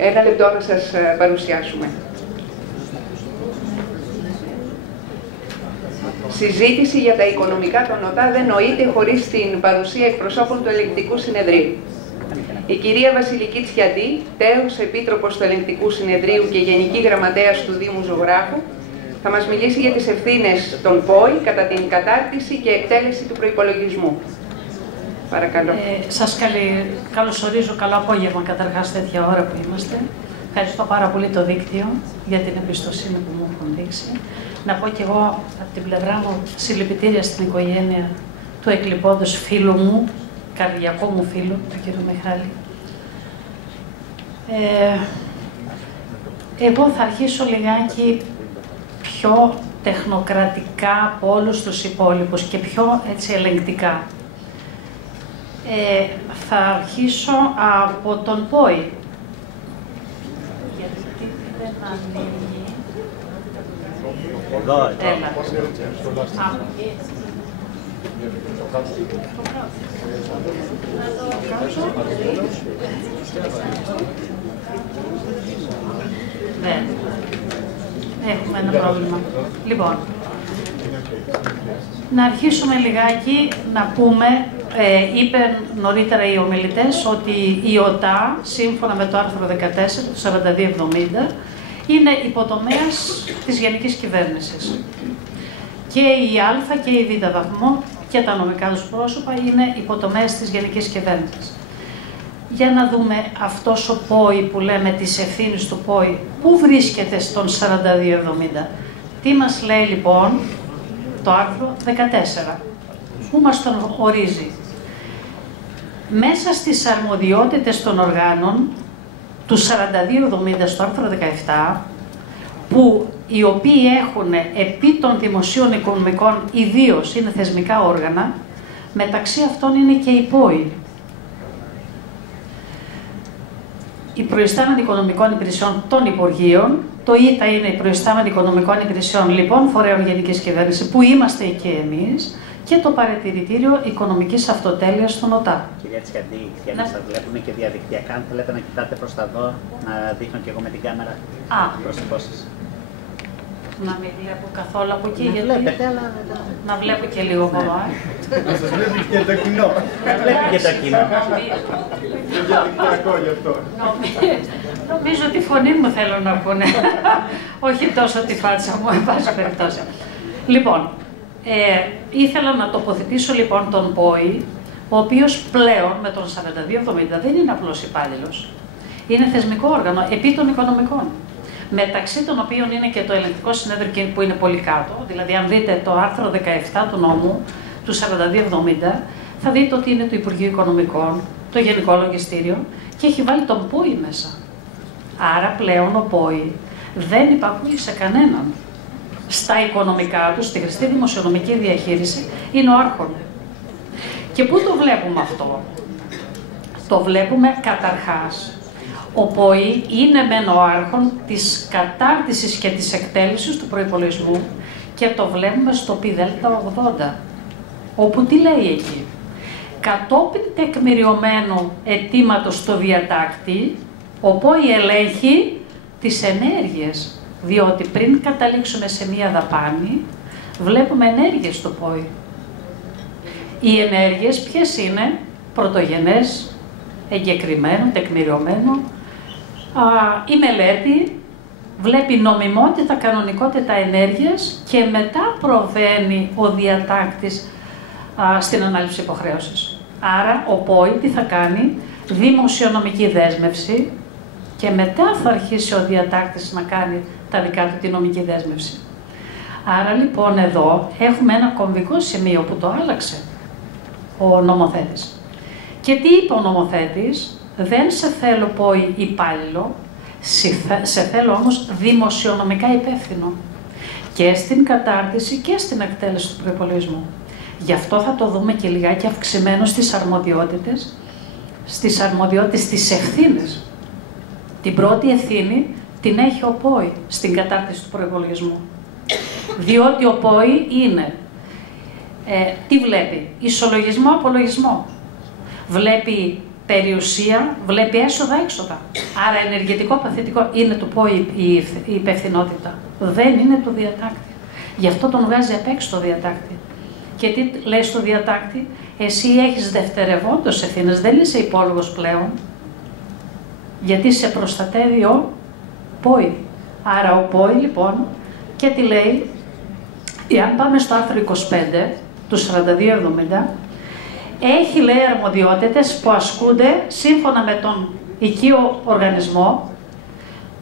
Ένα λεπτό να σας παρουσιάσουμε. Συζήτηση για τα οικονομικά των ΟΤΑ δεν νοείται χωρίς την παρουσία εκπροσώπων του Ελεγκτικού Συνεδρίου. Η κυρία Βασιλική Τσιαντή, τέος Επίτροπος του Ελεγκτικού Συνεδρίου και Γενική Γραμματέας του Δήμου Ζωγράφου, θα μας μιλήσει για τις ευθύνες των ΠΟΗ κατά την κατάρτιση και εκτέλεση του προϋπολογισμού. Παρακαλώ. Σας καλωσορίζω. Καλό απόγευμα καταρχάς τέτοια ώρα που είμαστε. Ευχαριστώ πάρα πολύ το δίκτυο για την εμπιστοσύνη που μου έχουν δείξει. Να πω κι εγώ από την πλευρά μου συλληπιτήρια στην οικογένεια του εκλειπώντος φίλου μου, καρδιακό μου φίλου, του κ. Μιχάλη. Εγώ θα αρχίσω λιγάκι πιο τεχνοκρατικά από όλους τους υπόλοιπους και πιο έτσι ελεγκτικά. Θα αρχίσω από τον ΠΟΗ. Γιατί δεν ανοίγει. Έλα. Δεν. Έχουμε ένα πρόβλημα. Λοιπόν, να αρχίσουμε λιγάκι να πούμε, είπε νωρίτερα οι ομιλητές ότι η ΟΤΑ, σύμφωνα με το άρθρο 14 του 4270, είναι υποτομέας της Γενικής Κυβέρνησης. Και η Α και η Β βαθμό και τα νομικά τους πρόσωπα είναι υποτομέας της Γενικής Κυβέρνησης. Για να δούμε αυτός ο ΠΟΗ που λέμε τις ευθύνες του ΠΟΗ, πού βρίσκεται στον 4270. Τι μας λέει λοιπόν το άρθρο 14, πού μας τον ορίζει. Μέσα στις αρμοδιότητες των οργάνων του 4270 στο άρθρο 17, που οι οποίοι έχουν επί των δημοσίων οικονομικών ιδίως είναι θεσμικά όργανα, μεταξύ αυτών είναι και οι ΠΟΗ. Οι προϊστάμενοι οικονομικών υπηρεσιών των Υπουργείων, το ΙΤΑ είναι οι προϊστάμενοι οικονομικών υπηρεσιών λοιπόν φορέων Γενικής Κυβέρνησης, που είμαστε και εμείς, και το Παρατηρητήριο Οικονομικής Αυτοτέλειας των ΟΤΑ. Κυρία Τσιαντή, για να σας βλέπουμε και διαδικτυακά, αν θέλετε να κοιτάτε προς τα δω, να δείχνω και εγώ με την κάμερα πρόσωπό σας. Να μην βλέπω καθόλου από εκεί, γιατί βλέπετε, αλλά... να βλέπω και λίγο από εδώ. Να σας βλέπει και το κοινό. Να βλέπει και το κοινό. Είναι διαδικτυακό γι' αυτό. Νομίζω τη φωνή μου θέλω να πούνε, όχι τόσο τη φάτσα μου, εν πάση περιπτώσει. Λοιπόν, ήθελα να τοποθετήσω λοιπόν τον ΠΟΗ, ο οποίος πλέον με τον 4270 δεν είναι απλός υπάλληλος. Είναι θεσμικό όργανο επί των οικονομικών. Μεταξύ των οποίων είναι και το Ελεγκτικό Συνέδριο που είναι πολύ κάτω. Δηλαδή, αν δείτε το άρθρο 17 του νόμου του 4270, θα δείτε ότι είναι το Υπουργείο Οικονομικών, το Γενικό Λογιστήριο και έχει βάλει τον ΠΟΗ μέσα. Άρα πλέον ο ΠΟΗ δεν υπακούει σε κανέναν. Στα οικονομικά του, στη χρηστή δημοσιονομική διαχείριση, είναι ο άρχον. Και πού το βλέπουμε αυτό? Το βλέπουμε καταρχάς. Ο ΠΟΗ είναι μεν ο άρχον της κατάρτισης και της εκτέλεσης του προϋπολογισμού και το βλέπουμε στο ΠΔ80, όπου τι λέει εκεί. Κατόπιν τεκμηριωμένου αιτήματος στο διατάκτη, ο ΠΟΗ ελέγχει τις ενέργειες, διότι πριν καταλήξουμε σε μία δαπάνη, βλέπουμε ενέργειες στο ΠΟΗ. Οι ενέργειες ποιες είναι? Πρωτογενές, εγκεκριμένο, τεκμηριωμένο. Η μελέτη βλέπει νομιμότητα, κανονικότητα ενέργειας και μετά προβαίνει ο διατάκτης στην ανάληψη υποχρέωσης. Άρα ο ΠΟΗ τι θα κάνει? Δημοσιονομική δέσμευση και μετά θα αρχίσει ο διατάκτης να κάνει τα δικά του τη νομική δέσμευση. Άρα λοιπόν εδώ έχουμε ένα κομβικό σημείο που το άλλαξε ο νομοθέτης. Και τι είπε ο νομοθέτης? Δεν σε θέλω ΠΟΗ υπάλληλο, σε θέλω όμως δημοσιονομικά υπεύθυνο και στην κατάρτιση και στην εκτέλεση του προϋπολογισμού. Γι' αυτό θα το δούμε και λιγάκι αυξημένο στις αρμοδιότητες, στις ευθύνες. Την πρώτη ευθύνη την έχει ο ΠΟΗ στην κατάρτιση του προϋπολογισμού. Διότι ο ΠΟΗ είναι, τι βλέπει? Ισολογισμό, απολογισμό. Βλέπει περιουσία βλέπει έσοδα-έξοδα. Άρα ενεργητικό παθητικό είναι του ΠΟΗ η υπευθυνότητα. Δεν είναι του διατάκτη. Γι' αυτό τον βγάζει απ' έξω το διατάκτη. Και τι λέει στο διατάκτη, εσύ έχεις δευτερευόντως ευθύνες, δεν είσαι υπόλογος πλέον, γιατί σε προστατεύει ο ΠΟΗ. Άρα ο ΠΟΗ λοιπόν, και τι λέει, εάν πάμε στο άρθρο 25 του 4270, έχει λέει αρμοδιότητες που ασκούνται σύμφωνα με τον οικείο οργανισμό.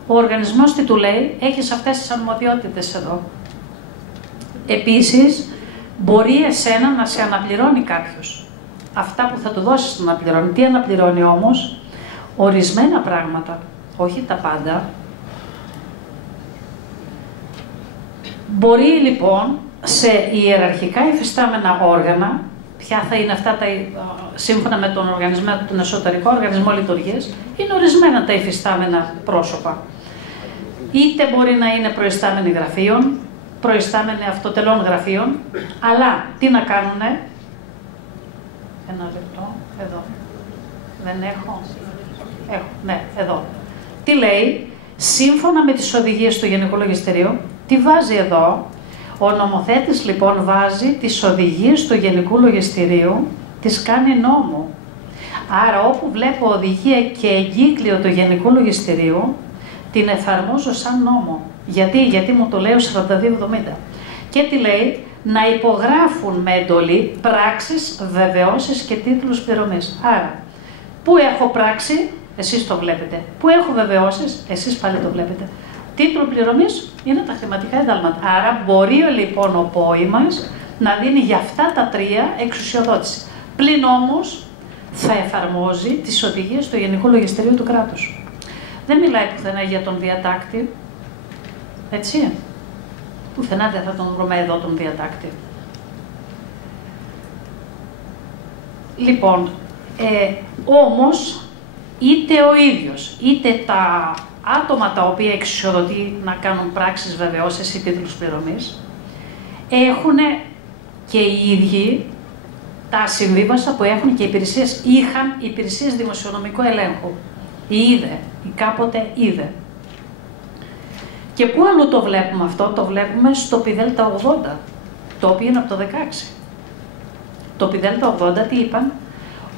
Ο οργανισμός τι του λέει, έχεις αυτές τις αρμοδιότητες εδώ. Επίσης, μπορεί εσένα να σε αναπληρώνει κάποιος. Αυτά που θα του δώσεις να αναπληρώνει. Τι αναπληρώνει όμως, ορισμένα πράγματα, όχι τα πάντα. Μπορεί λοιπόν σε ιεραρχικά υφιστάμενα όργανα, ποια θα είναι αυτά τα, σύμφωνα με τον οργανισμό, τον εσωτερικό οργανισμό λειτουργίας, είναι ορισμένα τα υφιστάμενα πρόσωπα. Είτε μπορεί να είναι προϊστάμενοι γραφείων, προϊστάμενοι αυτοτελών γραφείων, αλλά τι να κάνουνε. Ένα λεπτό, εδώ. Δεν έχω. Έχω, ναι, εδώ. Τι λέει, σύμφωνα με τις οδηγίες του Γενικού Λογιστηρίου, τι βάζει εδώ. Ο νομοθέτης λοιπόν βάζει τις οδηγίες του Γενικού Λογιστηρίου, τις κάνει νόμο. Άρα όπου βλέπω οδηγία και εγκύκλιο του Γενικού Λογιστηρίου, την εφαρμόζω σαν νόμο. Γιατί μου το λέει ο 4270. Και τι λέει, να υπογράφουν με εντολή πράξεις, βεβαιώσεις και τίτλους πληρωμής. Άρα, πού έχω πράξη, εσείς το βλέπετε. Πού έχω βεβαιώσεις, εσείς πάλι το βλέπετε. Τίτλο πληρωμής είναι τα χρηματικά εντάλματα. Άρα μπορεί λοιπόν ο ΠΟΗ μας να δίνει για αυτά τα τρία εξουσιοδότηση. Πλην όμως θα εφαρμόζει τις οδηγίες του Γενικού Λογιστηρίου του κράτους. Δεν μιλάει πουθενά για τον διατάκτη. Έτσι. Πουθενά δεν θα τον βρούμε εδώ τον διατάκτη. Λοιπόν, όμως είτε ο ίδιος, είτε τα άτομα τα οποία εξουσιοδοτεί να κάνουν πράξεις βεβαιώσεις ή τίτλους πληρωμής, έχουν και οι ίδιοι τα συμβίβαστα που έχουν και υπηρεσίες, είχαν υπηρεσίες δημοσιονομικού ελέγχου. Η ΙΔΕ, η κάποτε ΙΔΕ. Και πού αλλού το βλέπουμε αυτό, το βλέπουμε στο ΠΔ 80, το οποίο είναι από το 16. Το ΠΔ 80 τι είπαν,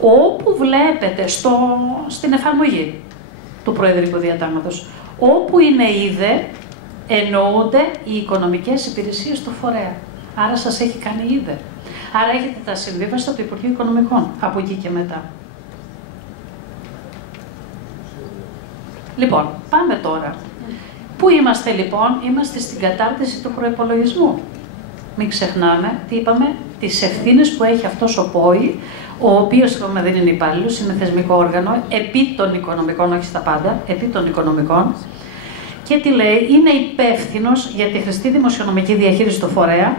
όπου βλέπετε στην εφαρμογή του Προεδρικού Διατάγματος, όπου είναι ΙΔΕ, εννοούνται οι οικονομικές υπηρεσίες του φορέα. Άρα σας έχει κάνει ΙΔΕ. Άρα έχετε τα συμβίβαστα του Υπουργείου Οικονομικών, από εκεί και μετά. Λοιπόν, πάμε τώρα. Πού είμαστε λοιπόν, είμαστε στην κατάρτιση του προϋπολογισμού. Μην ξεχνάμε, τι είπαμε, τις ευθύνες που έχει αυτός ο ΠΟΗ, ο οποίος δεν είναι υπάλληλος, είναι θεσμικό όργανο, επί των οικονομικών, όχι στα πάντα, επί των οικονομικών. Και τι λέει, είναι υπεύθυνος για τη χρηστή δημοσιονομική διαχείριση του φορέα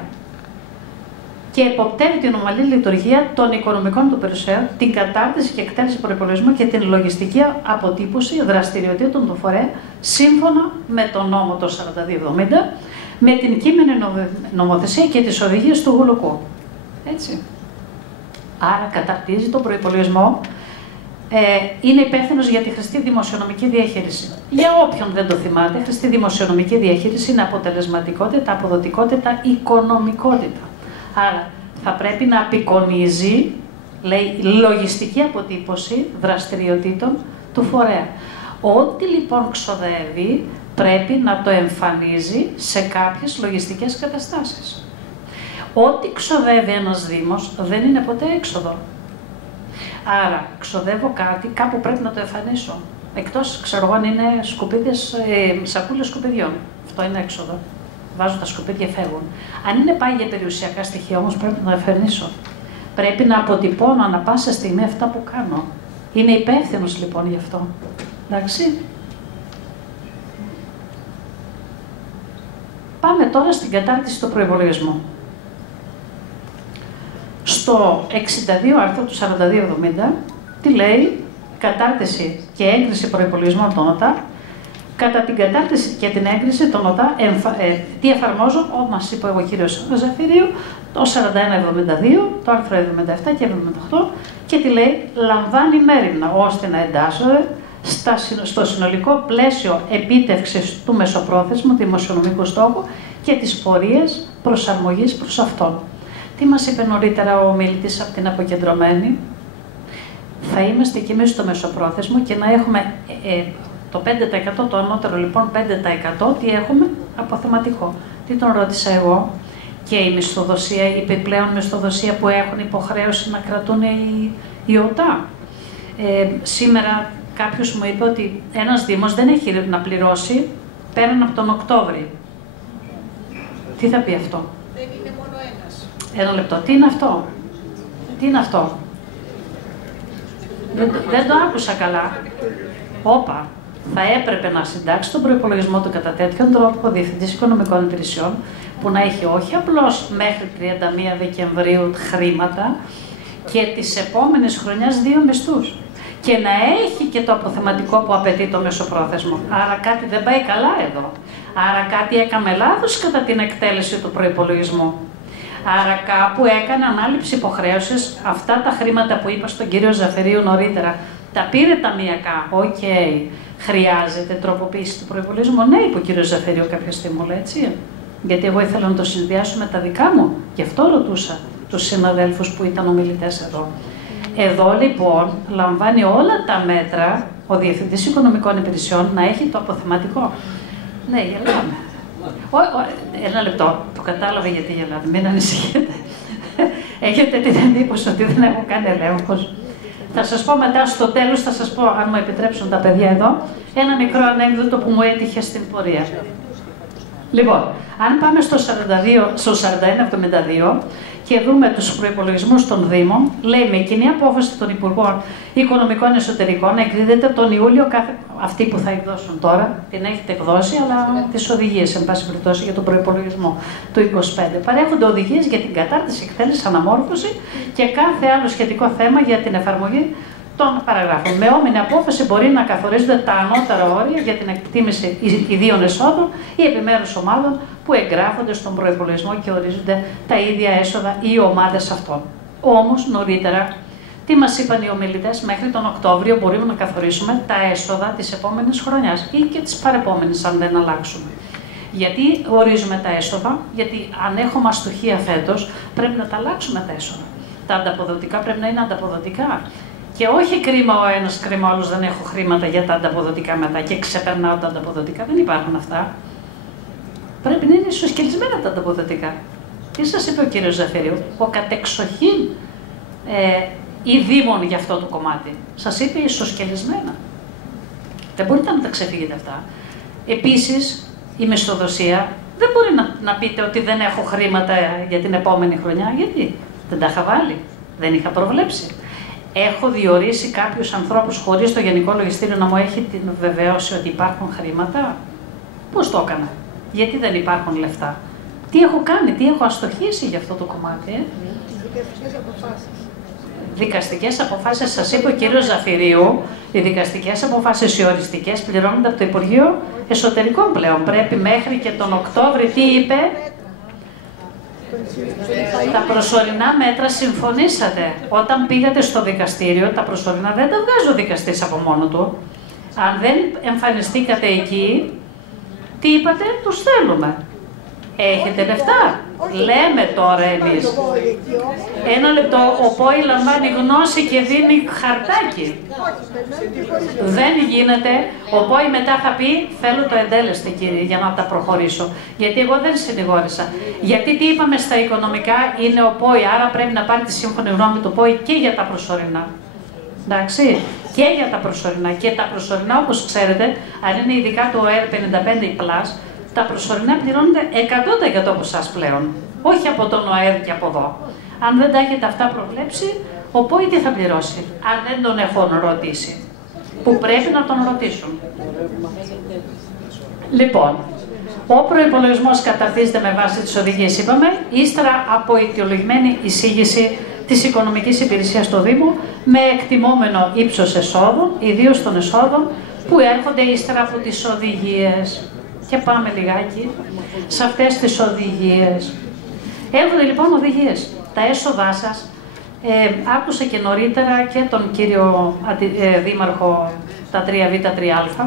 και εποπτεύει την ομαλή λειτουργία των οικονομικών του περιουσέων, την κατάρτιση και εκτέλεση προϋπολογισμού και την λογιστική αποτύπωση δραστηριοτήτων του φορέα, σύμφωνα με τον νόμο το 4270, με την κείμενη νομοθεσία και τις οδηγίες του Γουλουκού. Έτσι. Άρα καταρτίζει τον προϋπολογισμό, είναι υπεύθυνος για τη χρηστή δημοσιονομική διαχείριση. Για όποιον δεν το θυμάται, χρηστή δημοσιονομική διαχείριση είναι αποτελεσματικότητα, αποδοτικότητα, οικονομικότητα. Άρα θα πρέπει να απεικονίζει, λέει, λογιστική αποτύπωση δραστηριοτήτων του φορέα. Ό,τι λοιπόν ξοδεύει πρέπει να το εμφανίζει σε κάποιες λογιστικές καταστάσεις. Ό,τι ξοδεύει ένας Δήμος δεν είναι ποτέ έξοδο. Άρα, ξοδεύω κάτι, κάπου πρέπει να το εμφανίσω. Εκτός, ξέρω εγώ, αν είναι σακούλες σκουπιδιών. Αυτό είναι έξοδο. Βάζω τα σκουπίδια, φεύγουν. Αν είναι πάγια περιουσιακά στοιχεία όμως πρέπει να τα εμφανίσω. Πρέπει να αποτυπώνω ανα πάσα στιγμή αυτά που κάνω. Είναι υπεύθυνος λοιπόν γι' αυτό. Εντάξει. Πάμε τώρα στην κατάρτιση του προϋπολογισμού. Στο 62 άρθρο του 4270, τι λέει, κατάρτιση και έγκριση προϋπολογισμών των ΟΤΑ. Κατά την κατάρτιση και την έγκριση των ΟΤΑ, τι εφαρμόζω, μας είπε ο κύριος Ζαφυρίου, το 41-72, το άρθρο 77 και 78 και τι λέει, λαμβάνει μέριμνα ώστε να εντάσσονται στο συνολικό πλαίσιο επίτευξης του μεσοπρόθεσμου δημοσιονομικού στόχου και τις πορείες προσαρμογής προς αυτόν. Τι μας είπε νωρίτερα ο ομιλητής από την αποκεντρωμένη? Θα είμαστε κι εμείς στο μεσοπρόθεσμο και να έχουμε το 5%, το ανώτερο λοιπόν 5%, τι έχουμε? Αποθεματικό. Τι τον ρώτησα εγώ? Και η μισθοδοσία, η επιπλέον μισθοδοσία που έχουν υποχρέωση να κρατούν οι ΟΤΑ. Σήμερα κάποιος μου είπε ότι ένας Δήμος δεν έχει να πληρώσει πέραν από τον Οκτώβρη. Τι θα πει αυτό? Δεν είναι μόνο ένας. Ένα λεπτό. Τι είναι αυτό? Τι είναι αυτό? Δεν το άκουσα καλά. Όπα. Θα έπρεπε να συντάξει τον προϋπολογισμό του κατά τέτοιον τρόπο ο Διευθυντής Οικονομικών Υπηρεσιών που να έχει όχι απλώς μέχρι 31 Δεκεμβρίου χρήματα και της επόμενης χρονιάς 2 μισθούς. Και να έχει και το αποθεματικό που απαιτεί το μεσοπρόθεσμο. Άρα κάτι δεν πάει καλά εδώ. Άρα κάτι έκαμε λάθος κατά την εκτέλεση του προϋπολογισμού. Άρα κάπου έκανε ανάληψη υποχρέωσης. Αυτά τα χρήματα που είπα στον κύριο Ζαφερίου νωρίτερα, τα πήρε ταμειακά. Οκ. Χρειάζεται τροποποίηση του προϋπολογισμού? Ναι, είπε ο κύριος Ζαφερίου κάποια στιγμή, έτσι. Γιατί εγώ ήθελα να το συνδυάσω με τα δικά μου. Γι' αυτό ρωτούσα τους συναδέλφους που ήταν ομιλητές εδώ. Εδώ λοιπόν λαμβάνει όλα τα μέτρα ο Διευθυντής Οικονομικών Υπηρεσιών να έχει το αποθεματικό. Ναι, γελάμε. Ένα λεπτό, το κατάλαβα γιατί γελάτε, μην ανησυχείτε. Έχετε την εντύπωση ότι δεν έχω κάνει ελέγχος? Θα σας πω μετά στο τέλος, θα σας πω, αν μου επιτρέψουν τα παιδιά εδώ, ένα μικρό ανέκδοτο που μου έτυχε στην πορεία. Λοιπόν, αν πάμε στο 41-72 και δούμε τους προϋπολογισμούς των Δήμων, λέει με κοινή απόφαση των Υπουργών Οικονομικών Εσωτερικών, εκδίδεται τον Ιούλιο, αυτή που θα εκδώσουν τώρα, την έχετε εκδώσει, αλλά τις οδηγίες, εν πάση περιπτώσει, για τον προϋπολογισμό του 25. Παρέχονται οδηγίες για την κατάρτιση, εκτέλεση, αναμόρφωση και κάθε άλλο σχετικό θέμα για την εφαρμογή των παραγράφων. Με όμενη απόφαση μπορεί να καθορίζονται τα ανώτερα όρια για την εκτίμηση ιδίων εσόδων ή επιμέρους ομάδων που εγγράφονται στον προϋπολογισμό και ορίζονται τα ίδια έσοδα ή ομάδες αυτών. Όμως, νωρίτερα, τι μας είπαν οι ομιλητές, μέχρι τον Οκτώβριο μπορούμε να καθορίσουμε τα έσοδα της επόμενης χρονιάς ή και της παρεπόμενης, αν δεν αλλάξουμε. Γιατί ορίζουμε τα έσοδα? Γιατί αν έχουμε αστοχία φέτος, πρέπει να τα αλλάξουμε τα έσοδα. Τα ανταποδοτικά πρέπει να είναι ανταποδοτικά. Και όχι κρίμα ο ένας, κρίμα όλους, δεν έχω χρήματα για τα ανταποδοτικά μετά και ξεπερνάω τα ανταποδοτικά. Δεν υπάρχουν αυτά. Πρέπει να είναι ισοσκελισμένα τα ανταποδοτικά. Τι σας είπε ο κύριος Ζαφερίου? Ο κατεξοχήν ή Δήμων για αυτό το κομμάτι. Σας είπε ισοσκελισμένα. Δεν μπορείτε να τα ξεφύγετε αυτά. Επίσης, η μισθοδοσία δεν μπορεί να πείτε ότι δεν έχω χρήματα για την επόμενη χρονιά. Γιατί? Δεν τα είχα βάλει. Δεν είχα προβλέψει. Έχω διορίσει κάποιους ανθρώπους χωρίς το Γενικό Λογιστήριο να μου έχει την βεβαίωση ότι υπάρχουν χρήματα. Πώς το έκανα? Γιατί δεν υπάρχουν λεφτά? Τι έχω κάνει, τι έχω αστοχήσει για αυτό το κομμάτι? Δικαστικές αποφάσεις. Δικαστικές αποφάσεις, σας είπε ο κύριος Ζαφυρίου, οι δικαστικές αποφάσεις οι οριστικές πληρώνονται από το Υπουργείο Εσωτερικών πλέον. Πρέπει μέχρι και τον Οκτώβρη, τι είπε? Τα προσωρινά μέτρα συμφωνήσατε. Όταν πήγατε στο δικαστήριο, τα προσωρινά δεν τα βγάζει ο δικαστής από μόνο του. Αν δεν εμφανιστήκατε εκεί, τι είπατε? Τους θέλουμε. Έχετε λεφτά? Λέμε τώρα εμείς. Ένα λεπτό, ο ΠΟΗ λαμβάνει γνώση και δίνει χαρτάκι. Δεν γίνεται. Ο ΠΟΗ μετά θα πει, θέλω το εντέλεσθε κύριε για να τα προχωρήσω. Γιατί εγώ δεν συνηγόρησα. Γιατί τι είπαμε στα οικονομικά, είναι ο ΠΟΗ, άρα πρέπει να πάρει τη σύμφωνη γνώμη του ΠΟΗ και για τα προσωρινά. Εντάξει, και για τα προσωρινά. Και τα προσωρινά, όπως ξέρετε, αν είναι ειδικά το ΟΕΡ 55+, τα προσωρινά πληρώνονται 100% από εσάς πλέον. Όχι από τον ΟΕΡ και από εδώ. Αν δεν τα έχετε αυτά προβλέψει, ο ΠΟΗ τι θα πληρώσει, αν δεν τον έχουν ρωτήσει. Που πρέπει να τον ρωτήσουν. Λοιπόν, ο προϋπολογισμός καταρτίζεται με βάση τις οδηγίες, είπαμε, ύστερα από αιτιολογημένη εισήγηση της Οικονομικής Υπηρεσίας στο Δήμο, με εκτιμόμενο ύψος εσόδων, ιδίως των εσόδων που έρχονται ύστερα από τις οδηγίες. Και πάμε λιγάκι σε αυτές τις οδηγίες. Έρχονται λοιπόν οδηγίες. Τα έσοδά σας, άκουσα και νωρίτερα και τον κύριο δήμαρχο τα 3Β, 3Α.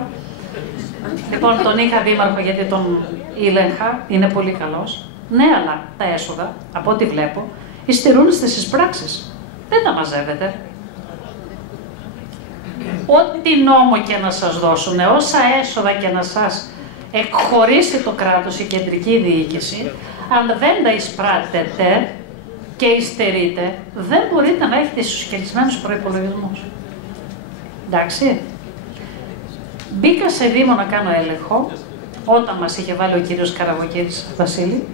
Λοιπόν, τον είχα δήμαρχο γιατί τον ήλεγχα, είναι πολύ καλός. Ναι, αλλά τα έσοδα, από ό,τι βλέπω, υστερούν στις εισπράξεις. Δεν τα μαζεύετε. Ό,τι νόμο και να σας δώσουν, όσα έσοδα και να σας εκχωρήσει το κράτος, η κεντρική διοίκηση, αν δεν τα εισπράτετε και υστερείτε, δεν μπορείτε να έχετε ισοσκελισμένους προϋπολογισμούς. Εντάξει. Μπήκα σε Δήμο να κάνω έλεγχο, όταν μας είχε βάλει ο κύριος Καραβοκύρης Βασίλη,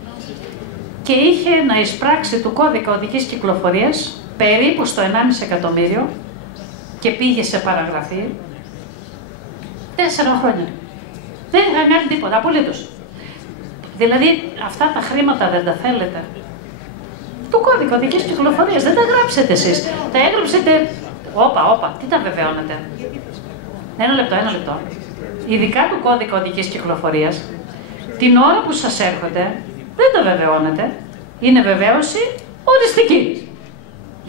και είχε να εισπράξει του κώδικα οδικής κυκλοφορίας περίπου στο 1,5 εκατομμύριο και πήγε σε παραγραφή 4 χρόνια. Δεν είχαν κάνει τίποτα, απολύτως. Δηλαδή, αυτά τα χρήματα δεν τα θέλετε. Του κώδικα οδικής κυκλοφορίας δεν τα γράψετε εσείς. Τα έγραψετε. Όπα, τι τα βεβαιώνετε. Ένα λεπτό. Ειδικά του κώδικα οδικής κυκλοφορίας, την ώρα που σας έρχονται, δεν τα βεβαιώνετε. Είναι βεβαίωση οριστική.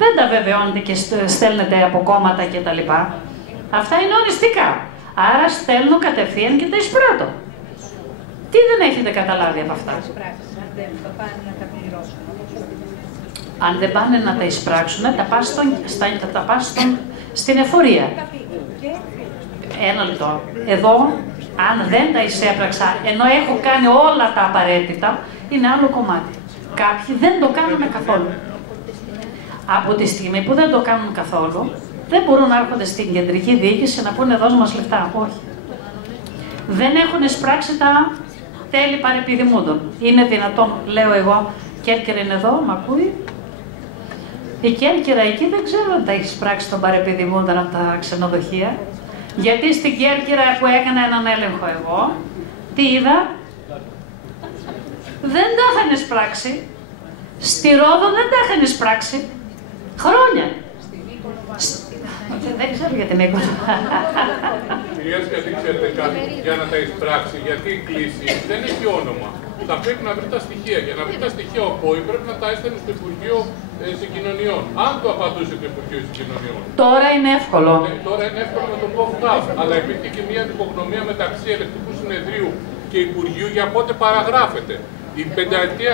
Δεν τα βεβαιώνετε και στέλνετε από κόμματα κτλ. Αυτά είναι οριστικά. Άρα στέλνω κατευθείαν και τα εισπράττω. Τι δεν έχετε καταλάβει από αυτά. Αν δεν πάνε να τα εισπράξουν, τα πας στην εφορία. Ένα λεπτό. Εδώ, αν δεν τα εισέπραξα, ενώ έχω κάνει όλα τα απαραίτητα, είναι άλλο κομμάτι. Κάποιοι δεν το κάνουν καθόλου. Από τη στιγμή που δεν το κάνουν καθόλου, δεν μπορούν να έρχονται στην κεντρική διοίκηση να πούνε δώσ' μας λεφτά. Όχι. Δεν έχουν εισπράξει τα τέλη παρεπιδημούντων. Είναι δυνατόν, λέω εγώ, Κέρκυρα είναι εδώ, μ' ακούει. Η Κέρκυρα εκεί δεν ξέρω αν τα έχει εισπράξει τον παρεπιδημούντων από τα ξενοδοχεία. Γιατί στην Κέρκυρα που έκανα έναν έλεγχο εγώ, τι είδα, δεν τα είχαν εισπράξει. Στη Ρόδο δεν τα είχαν εισπράξει. Χρόνια. Δεν ξέρω για την εικόνα. Κυρίες, γιατί ξέρετε κάτι, για να τα εισπράξει, γιατί η κλίση δεν έχει όνομα. Θα πρέπει να βρει τα στοιχεία. Για να βρει τα στοιχεία ο ΠΟΗ πρέπει να τα έστελνε στο Υπουργείο Συγκοινωνιών. Αν το απαντούσε το Υπουργείο Συγκοινωνιών. Τώρα είναι εύκολο. Τώρα είναι εύκολο με τον ΠΟΦΚΑΒ. Αλλά υπήρχε και μια διχογνωμία μεταξύ Ελεκτικού Συνεδρίου και Υπουργείου για πότε παραγράφεται. Η πενταετία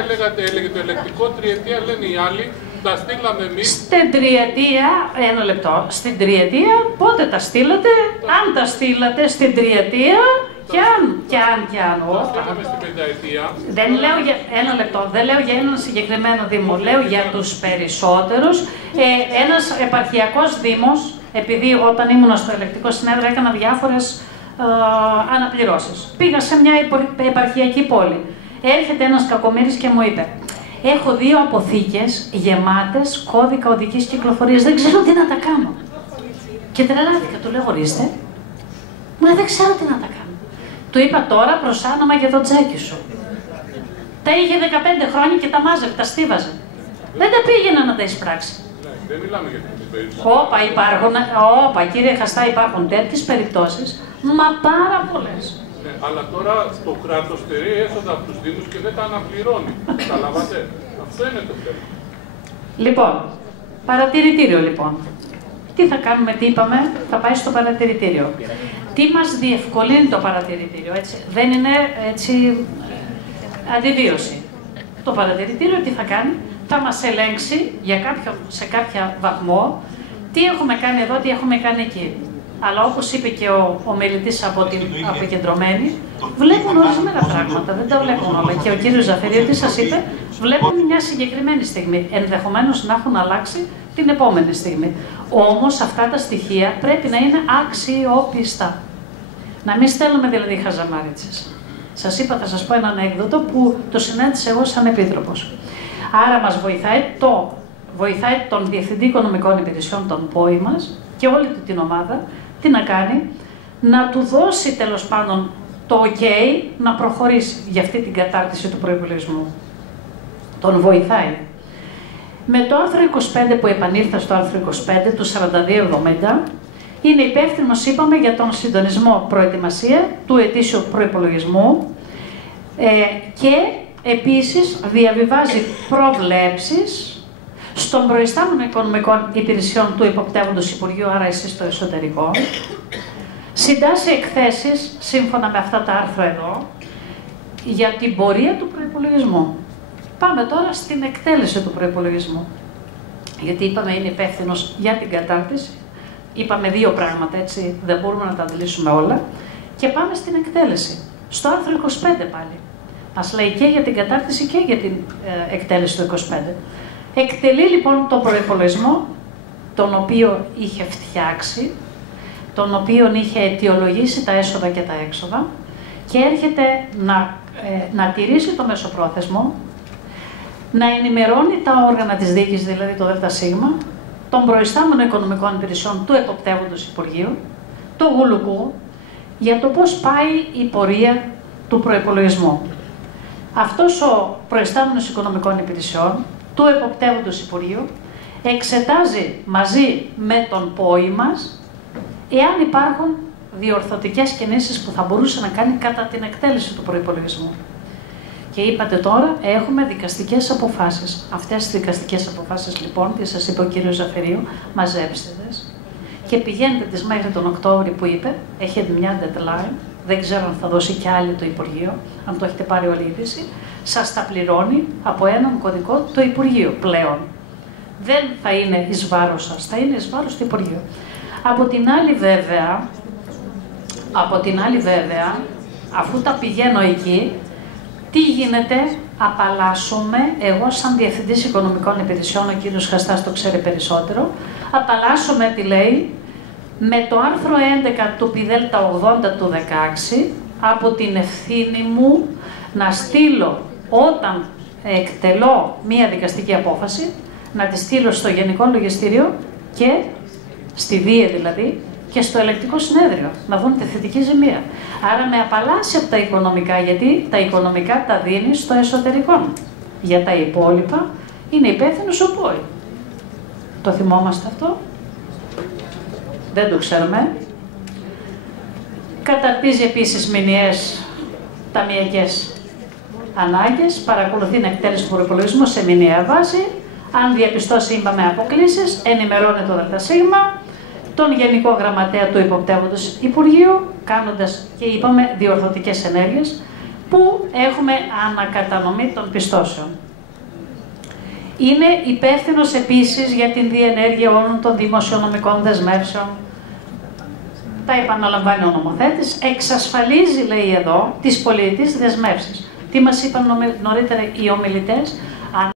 έλεγε το ελεκτικό, τριετία λένε οι άλλοι. Τα στείλαμε εμείς. Στην τριετία, ένα λεπτό, στην τριετία πότε τα στείλατε, αν τα στείλατε στην τριετία και αν. Τα στείλαμε στην πενταετία. Δεν λέω για, ένα λεπτό, δεν λέω για έναν συγκεκριμένο δήμο, λέω για τους περισσότερους. Ένας επαρχιακός δήμος, επειδή όταν ήμουν στο ελεκτικό συνέδριο έκανα διάφορες αναπληρώσεις. Πήγα σε μια επαρχιακή πόλη. Έρχεται ένας κακομοίρης και μου είπε: έχω 2 αποθήκες γεμάτες κώδικα οδικής κυκλοφορίας, δεν ξέρω τι να τα κάνω. Και τρελάθηκα, του λέω: ορίστε. Μου λέει: δεν ξέρω τι να τα κάνω. Του είπα: τώρα προσάνομα για το τζάκι σου. Τα είχε 15 χρόνια και τα μάζευε, τα στίβαζε. Δεν τα πήγαινα να τα εισπράξει. Δεν μιλάμε για τέτοιες περιπτώσεις. Όπα, κύριε Χαστά, υπάρχουν τέτοιες περιπτώσεις, μα πάρα πολλές. Αλλά τώρα το κράτος στερεί έσοδα από τους Δήμους και δεν τα αναπληρώνει. Καταλάβατε. Αυτό είναι το θέμα. Λοιπόν, παρατηρητήριο λοιπόν. Τι θα κάνουμε, τι είπαμε, θα πάει στο παρατηρητήριο. Τι μας διευκολύνει το παρατηρητήριο, έτσι. Δεν είναι έτσι αντιβίωση. Το παρατηρητήριο τι θα κάνει, θα μας ελέγξει σε κάποιο βαθμό τι έχουμε κάνει εδώ, τι έχουμε κάνει εκεί. Αλλά όπως είπε και ο μιλητής από την αποκεντρωμένη, βλέπουν ορισμένα πράγματα, δεν τα βλέπουν όλα. Και ο κύριος Ζαφερίου, τι σας είπε, βλέπουν μια συγκεκριμένη στιγμή. Ενδεχομένως να έχουν αλλάξει την επόμενη στιγμή. Όμως αυτά τα στοιχεία πρέπει να είναι αξιόπιστα. Να μην στέλνουμε δηλαδή χαζαμάριτσες. Σας είπα, θα σας πω ένα ανέκδοτο που το συνάντησα εγώ σαν επίτροπος. Άρα μας βοηθάει τον Διευθυντή Οικονομικών Υπηρεσιών, τον ΠΟΗ μας και όλη την ομάδα, τι να κάνει, να του δώσει τέλος πάντων το OK να προχωρήσει για αυτή την κατάρτιση του προϋπολογισμού. Τον βοηθάει. Με το άρθρο 25 που επανήλθα στο άρθρο 25 του 4270, είναι υπεύθυνος, είπαμε, για τον συντονισμό προετοιμασία του ετήσιου προϋπολογισμού και επίσης διαβιβάζει προβλέψεις στον προϊστάμενο οικονομικών υπηρεσιών του υποπτεύοντος Υπουργείου, άρα εσείς στο εσωτερικό, συντάσσει εκθέσεις, σύμφωνα με αυτά τα άρθρα εδώ, για την πορεία του προϋπολογισμού. Πάμε τώρα στην εκτέλεση του προϋπολογισμού. Γιατί είπαμε είναι υπεύθυνος για την κατάρτιση, είπαμε δύο πράγματα, έτσι δεν μπορούμε να τα αντιλήσουμε όλα. Και πάμε στην εκτέλεση. Στο άρθρο 25 πάλι. Μας λέει και για την κατάρτιση και για την εκτέλεση του 25. Εκτελεί λοιπόν τον προϋπολογισμό, τον οποίο είχε φτιάξει, τον οποίο είχε αιτιολογήσει τα έσοδα και τα έξοδα και έρχεται να τηρήσει το μεσοπρόθεσμο, να ενημερώνει τα όργανα της διοίκησης, δηλαδή το ΔΣ, των προϊστάμενων οικονομικών υπηρεσιών του εποπτεύοντος Υπουργείου, το γουλουκού, για το πώς πάει η πορεία του προϋπολογισμού. Αυτός ο προϊστάμενος οικονομικών υπηρεσιών του εποπτεύοντος Υπουργείου εξετάζει μαζί με τον ΠΟΗ μας εάν υπάρχουν διορθωτικές κινήσεις που θα μπορούσε να κάνει κατά την εκτέλεση του προϋπολογισμού. Και είπατε τώρα, έχουμε δικαστικές αποφάσεις. Αυτές τις δικαστικές αποφάσεις λοιπόν, τι σας είπε ο κύριος Ζαφερίου, μαζέψτε τις και πηγαίνετε τις μέχρι τον Οκτώβριο που είπε, έχετε μια deadline, δεν ξέρω αν θα δώσει κι άλλη το Υπουργείο, αν το έχετε πάρει όλη η είδηση, σας τα πληρώνει από έναν κωδικό το Υπουργείο πλέον. Δεν θα είναι εις βάρος σας, θα είναι εις βάρος του Υπουργείου. Από την άλλη βέβαια, αφού τα πηγαίνω εκεί, τι γίνεται, απαλλάσσομαι, εγώ σαν Διευθυντής Οικονομικών Υπηρεσιών, ο κύριος Χαστάς το ξέρει περισσότερο, απαλλάσσομαι, τι λέει, με το άρθρο 11 του ΠΔ80 του 16, από την ευθύνη μου να στείλω όταν εκτελώ μία δικαστική απόφαση, να τη στείλω στο Γενικό Λογιστήριο και στη ΔΙΕ δηλαδή, και στο Ελεκτικό Συνέδριο, να δουν τη θετική ζημία. Άρα με απαλλάσσει από τα οικονομικά, γιατί τα οικονομικά τα δίνει στο εσωτερικό. Για τα υπόλοιπα είναι υπεύθυνος ο ΠΟΗ. Το θυμόμαστε αυτό? Δεν το ξέρουμε. Καταρτίζει επίσης μηνιαίες ταμειακές ανάγκες, παρακολουθεί την εκτέλεση του προϋπολογισμού σε μηνιαία βάση. Αν διαπιστώσει, είπαμε, αποκλήσεις, ενημερώνει το ΔΣ, τον Γενικό Γραμματέα του Υποπτεύοντος Υπουργείου, κάνοντας και είπαμε διορθωτικές ενέργειες, που έχουμε ανακατανομή των πιστώσεων. Είναι υπεύθυνος επίσης για την διενέργεια όλων των δημοσιονομικών δεσμεύσεων. Τα επαναλαμβάνει ο νομοθέτης, εξασφαλίζει, λέει εδώ, τις πολιτικές δεσμεύσεις. Τι μας είπαν νωρίτερα οι ομιλητές, αν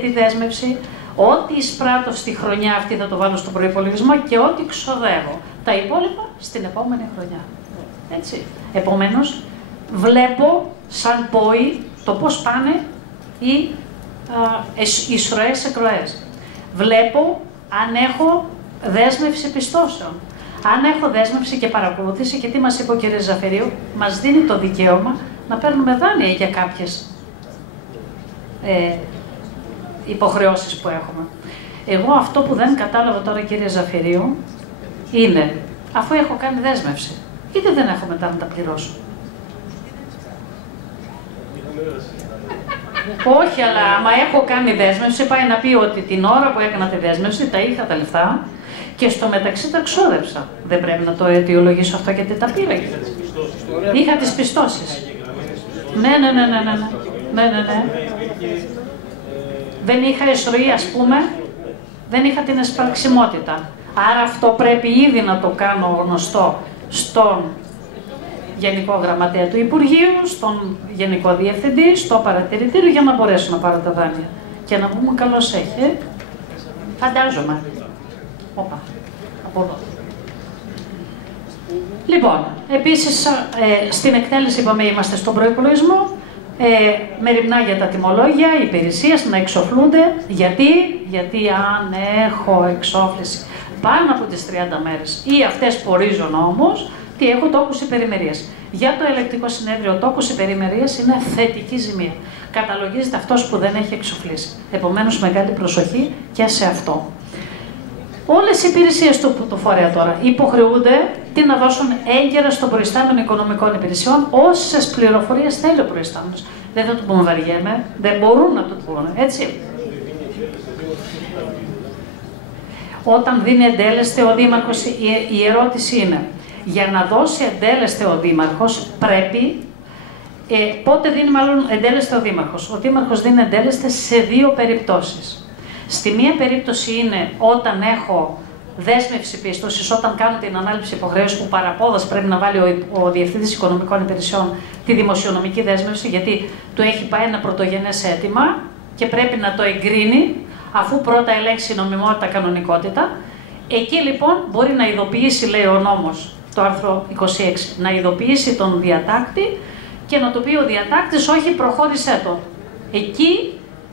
τη δέσμευση, ό,τι εισπράττω στη χρονιά αυτή θα το βάλω στον προϋπολογισμό και ό,τι ξοδεύω. Τα υπόλοιπα στην επόμενη χρονιά. Έτσι. Επομένως, βλέπω σαν ΠΟΗ το πώς πάνε οι εισρωές-εκροές. Βλέπω αν έχω δέσμευση πιστώσεων. Αν έχω δέσμευση και παρακολούθηση, και τι μας είπε ο κ. Ζαφερίου, μας δίνει το δικαίωμα να παίρνουμε δάνεια για κάποιες υποχρεώσεις που έχουμε. Εγώ αυτό που δεν κατάλαβα τώρα, κύριε Ζαφερίου, είναι αφού έχω κάνει δέσμευση, είτε δεν έχω μετά να τα πληρώσω. Όχι, αλλά άμα έχω κάνει δέσμευση, πάει να πει ότι την ώρα που έκανα τη δέσμευση τα είχα τα λεφτά και στο μεταξύ τα ξόδεψα. Δεν πρέπει να το αιτιολογήσω αυτό γιατί τα πήρα. Είχα τις πιστώσεις. Ναι. Δεν είχα εισρωή, ας πούμε, δεν είχα την εσπαρξιμότητα. Άρα αυτό πρέπει ήδη να το κάνω γνωστό στον Γενικό Γραμματέα του Υπουργείου, στον Γενικό Διευθυντή, στο παρατηρητήριο, για να μπορέσω να πάρω τα δάνεια. Και να πούμε καλώς έχει, φαντάζομαι. Οπα, από εδώ. Λοιπόν, επίσης στην εκτέλεση, είπαμε, είμαστε στον προϋπολογισμό. Μεριμνά για τα τιμολόγια, οι υπηρεσίες να εξοφλούνται. Γιατί αν έχω εξόφληση πάνω από τις 30 μέρες ή αυτές που ορίζουν όμως, τι έχω τόκους υπερημερίας. Για το Ελεκτικό Συνέδριο, ο τόκος υπερημερίας είναι θετική ζημία. Καταλογίζεται αυτός που δεν έχει εξοφλήσει. Επομένως, μεγάλη προσοχή και σε αυτό. Όλες οι υπηρεσίες του φορέα τώρα υποχρεούνται τι να δώσουν έγκαιρα στον προϊστάμενο οικονομικών υπηρεσιών όσες πληροφορίες θέλει ο προϊστάμενος. δεν θα του πούμε βαριέμαι, δεν μπορούν να του πούνε, έτσι. Όταν δίνει εντέλεσθε ο Δήμαρχος, η ερώτηση είναι, για να δώσει εντέλεσθε ο Δήμαρχος πρέπει, πότε δίνει μάλλον εντέλεσθε ο Δήμαρχος. Ο Δήμαρχος δίνει εντέλεσθε σε δύο περιπτώσεις. Στη μία περίπτωση είναι όταν έχω δέσμευση πίστοσης, όταν κάνω την ανάληψη υποχρέωση που παραπόδας πρέπει να βάλει ο Διευθυντής Οικονομικών Υπηρεσιών τη δημοσιονομική δέσμευση, γιατί του έχει πάει ένα πρωτογενές αίτημα και πρέπει να το εγκρίνει, αφού πρώτα ελέγξει νομιμότητα, κανονικότητα. Εκεί λοιπόν μπορεί να ειδοποιήσει, λέει ο νόμος, το άρθρο 26, να ειδοποιήσει τον διατάκτη και να του πει ο διατάκτης, όχι, προχώρησέ το. Εκεί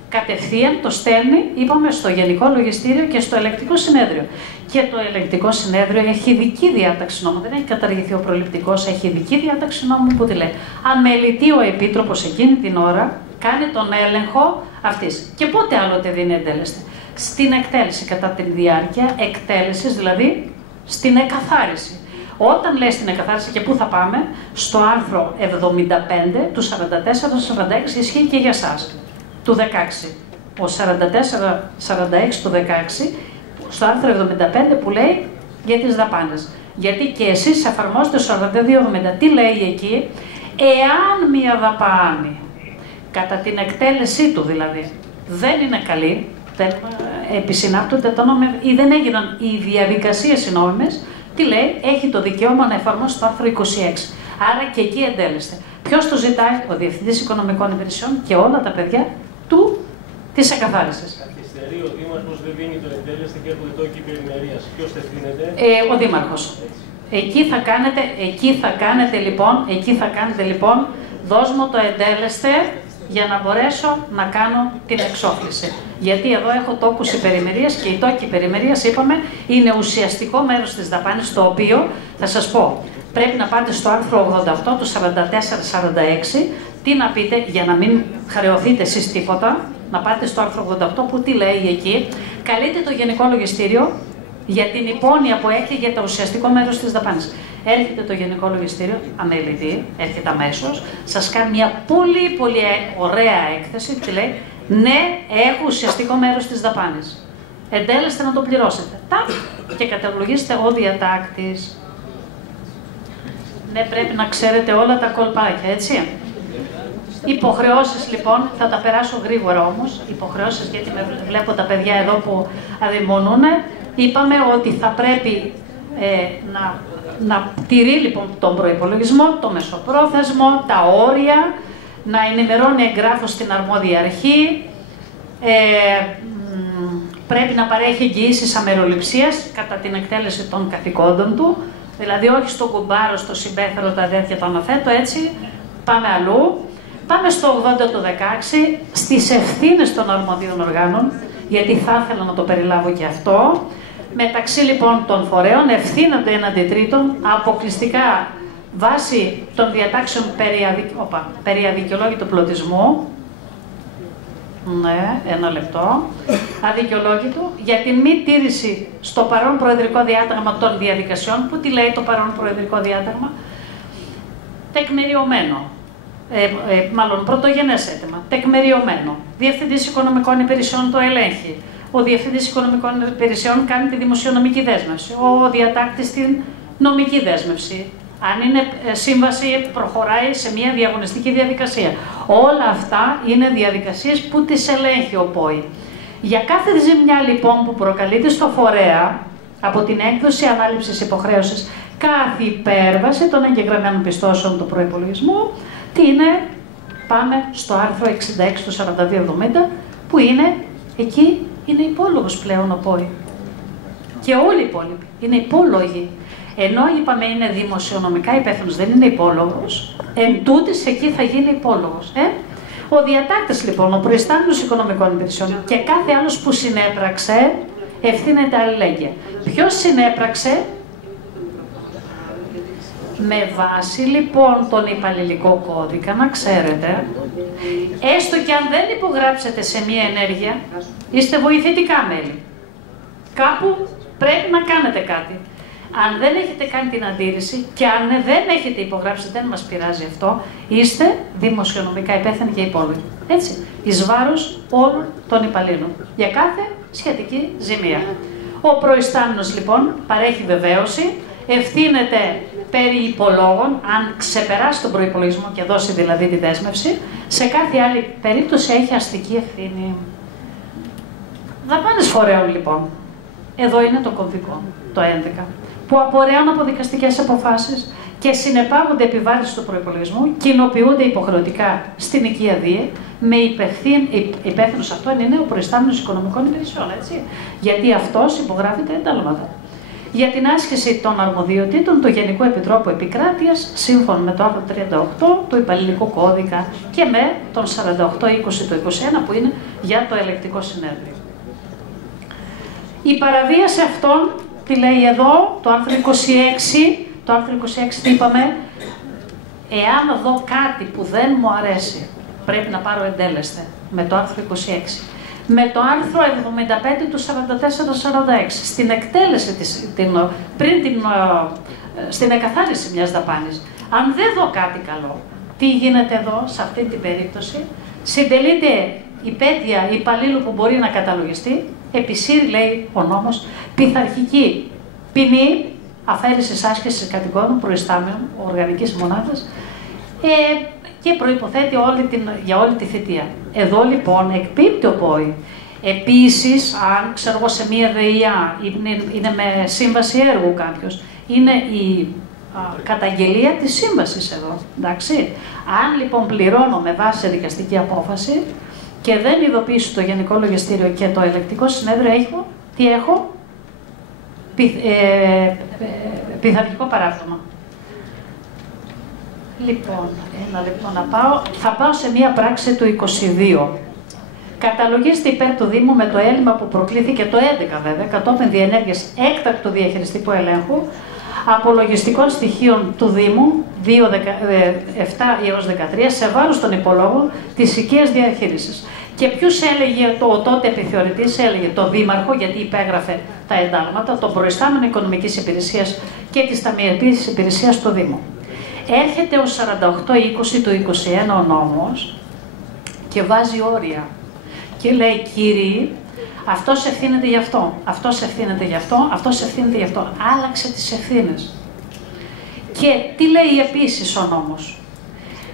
κατευθείαν το στέλνει, είπαμε, στο Γενικό Λογιστήριο και στο Ελεγκτικό Συνέδριο. Και το Ελεγκτικό Συνέδριο έχει ειδική διάταξη νόμου, δεν έχει καταργηθεί ο προληπτικός, έχει ειδική διάταξη νόμου που τη λέει. Αμελητεί ο Επίτροπος εκείνη την ώρα, κάνει τον έλεγχο αυτής. Και πότε άλλοτε δίνει εντέλεστη? Στην εκτέλεση, κατά τη διάρκεια εκτέλεσης, δηλαδή στην εκαθάριση. Όταν λέει στην εκαθάριση, και πού θα πάμε, στο άρθρο 75 του 44-46 ισχύει και για εσάς, του 16. Ο 44-46 του 16, στο άρθρο 75 που λέει για τις δαπάνες. Γιατί και εσείς εφαρμόζετε στο 42-70. Τι λέει εκεί? Εάν μία δαπάνη, κατά την εκτέλεσή του δηλαδή, δεν είναι καλή, επισυνάπτονται το νόμιμο ή δεν έγιναν οι διαδικασίες οι νόμιμες, τι λέει? Έχει το δικαίωμα να εφαρμόσει το άρθρο 26. Άρα και εκεί εντέλεστε. Ποιος το ζητάει? Ο Διευθυντής Οικονομικών Υπηρεσιών και όλα τα παιδιά της εκαθάρισης. Καθυστερεί ο Δήμαρχος, δεν δίνει το εντέλεσθε και έρχονται τόκοι υπερημερίας. Ποιος θα ευθύνεται? Ο Δήμαρχος. Εκεί θα κάνετε λοιπόν, δώσ' μου το εντέλεσθε για να μπορέσω να κάνω την εξόφληση. Γιατί εδώ έχω τόκους υπερημερίας και οι τόκοι υπερημερίας, είπαμε, είναι ουσιαστικό μέρος της δαπάνης, το οποίο, θα σας πω, πρέπει να πάτε στο άρθρο 88 του 44-46, τι να πείτε για να μην χρεωθείτε εσείς τίποτα, να πάτε στο άρθρο 88 που τι λέει εκεί, καλείτε το Γενικό Λογιστήριο για την υπόνοια που έχει για το ουσιαστικό μέρος της δαπάνης. Έρχεται το Γενικό Λογιστήριο, αμελητή, έρχεται αμέσως, σας κάνει μια πολύ πολύ ωραία έκθεση, τι λέει, ναι, έχω ουσιαστικό μέρος της δαπάνης. Εντέλεστε να το πληρώσετε. Και καταλογίστε ο διατάκτης. Ναι, πρέπει να ξέρετε όλα τα κολπάκια, έτσι. Υποχρεώσεις λοιπόν, θα τα περάσω γρήγορα όμως, υποχρεώσεις, γιατί βλέπω τα παιδιά εδώ που αδειμονούν. Είπαμε ότι θα πρέπει να τηρεί λοιπόν τον προϋπολογισμό, το μεσοπρόθεσμο, τα όρια, να ενημερώνει εγγράφος στην αρμόδια αρχή, πρέπει να παρέχει εγγυήσεις αμεροληψίας κατά την εκτέλεση των καθηκόντων του, δηλαδή όχι στον κουμπάρο, στο συμπέθαρο, τα αδέρφια το αναθέτω, έτσι, πάμε αλλού. Πάμε στο 80 του 16, στις ευθύνες των αρμοδίων οργάνων, γιατί θα ήθελα να το περιλάβω και αυτό. Μεταξύ λοιπόν των φορέων ευθύνονται έναντι τρίτων αποκλειστικά βάσει των διατάξεων περί αδικαιολόγητου πλωτισμού. Ναι, ένα λεπτό. Αδικαιολόγητου για τη μη τήρηση στο παρόν προεδρικό διάταγμα των διαδικασιών. Που τι λέει το παρόν προεδρικό διάταγμα? Τεκμηριωμένο. Μάλλον πρωτογενές αίτημα. Τεκμηριωμένο. Διευθυντής Οικονομικών Υπηρεσιών το ελέγχει. Ο Διευθυντής Οικονομικών Υπηρεσιών κάνει τη δημοσιονομική δέσμευση. Ο διατάκτης την νομική δέσμευση. Αν είναι σύμβαση, προχωράει σε μια διαγωνιστική διαδικασία. Όλα αυτά είναι διαδικασίες που τις ελέγχει ο ΠΟΗ. Για κάθε ζημιά λοιπόν που προκαλείται στο φορέα από την έκδοση ανάληψης υποχρέωσης, κάθε υπέρβαση των εγγεγραμμένων πιστώσεων του προϋπολογισμού, τι είναι? Πάμε στο άρθρο 66 του 4270, που είναι εκεί. Είναι υπόλογος πλέον ο ΠΟΗ. Και όλοι οι υπόλοιποι είναι υπόλογοι. Ενώ είπαμε είναι δημοσιονομικά υπεύθυνος, δεν είναι υπόλογος, εν τούτης εκεί θα γίνει υπόλογος. Ο διατάκτης λοιπόν, ο προϊστάμενος οικονομικών υπηρεσιών και κάθε άλλος που συνέπραξε, ευθύνεται αλληλέγγυα. Ποιος συνέπραξε? Με βάση λοιπόν τον υπαλληλικό κώδικα, να ξέρετε, έστω και αν δεν υπογράψετε σε μία ενέργεια, είστε βοηθητικά μέλη. Κάπου πρέπει να κάνετε κάτι. Αν δεν έχετε κάνει την αντίρρηση και αν δεν έχετε υπογράψει, δεν μας πειράζει αυτό, είστε δημοσιονομικά υπεύθυνοι και υπόλοιποι. Έτσι, εις βάρος όλων των υπαλλήλων, για κάθε σχετική ζημία. Ο προϊστάμενος λοιπόν παρέχει βεβαίωση, ευθύνεται περί υπολόγων, αν ξεπεράσει τον προϋπολογισμό και δώσει δηλαδή τη δέσμευση, σε κάθε άλλη περίπτωση έχει αστική ευθύνη. Δαπάνες φορέων λοιπόν. Εδώ είναι το κομβικό, το 11, που απορρέουν από δικαστικές αποφάσεις και συνεπάγονται επιβάρυνση του προϋπολογισμού, κοινοποιούνται υποχρεωτικά στην οικία ΔΙΕ, με υπεύθυνος αυτόν είναι ο προϊστάμενος οικονομικών υπηρεσιών, έτσι. Γιατί αυτός υπογράφει τα εντάλματα. Για την άσκηση των αρμοδιοτήτων του Γενικού Επιτρόπου Επικράτειας, σύμφωνα με το άρθρο 38 του Υπαλληλικού Κώδικα και με τον 48-20 του 21 που είναι για το Ελεκτικό Συνέδριο. Η παραβίαση αυτών, τι λέει εδώ, το άρθρο 26, το άρθρο 26 τι είπαμε, εάν δω κάτι που δεν μου αρέσει, πρέπει να πάρω εντέλεσθε, με το άρθρο 26. Με το άρθρο 75 του 44-46, στην εκτέλεση στην εκαθάριση μιας δαπάνης. Αν δεν δω κάτι καλό, τι γίνεται εδώ, σε αυτή την περίπτωση, συντελείται υπέτεια υπαλλήλου που μπορεί να καταλογιστεί, επισύρει, λέει ο νόμος, πειθαρχική ποινή αφαίρεσης άσκησης κατοικών προϊστάμενων οργανικής μονάδας και προϋποθέτει για όλη τη θητεία. Εδώ λοιπόν εκπίπτει ο ΠΟΗ. Επίσης, αν ξέρω εγώ σε μία ΔΕΙΑ είναι με σύμβαση έργου κάποιος, είναι η καταγγελία της σύμβασης εδώ, εντάξει. Αν λοιπόν πληρώνω με βάση δικαστική απόφαση και δεν ειδοποιήσω το Γενικό Λογιστήριο και το Ελεκτικό Συνέδριο, τι έχω, πειθαρχικό παράδειγμα. Λοιπόν, ένα λεπτό να πάω. Θα πάω σε μία πράξη του 22. Καταλογίζεται υπέρ του Δήμου με το έλλειμμα που προκλήθηκε το 11 βέβαια, κατόπιν διενέργειας έκτακτου διαχειριστικού ελέγχου απολογιστικών στοιχείων του Δήμου 7 έως 13 σε βάρος των υπολόγων της οικίας διαχείρισης. Και ποιους έλεγε ο τότε επιθεωρητής, έλεγε το Δήμαρχο, γιατί υπέγραφε τα εντάλματα, τον προϊστάμενο οικονομικής υπηρεσίας και της ταμιευτικής υπηρεσίας του Δήμου. Έρχεται ο 48-20 του 21 ο νόμος και βάζει όρια. Και λέει, κύριοι, αυτός ευθύνεται γι' αυτό, αυτός ευθύνεται γι' αυτό, αυτός ευθύνεται γι' αυτό. Άλλαξε τις ευθύνες. Και τι λέει επίσης ο νόμος.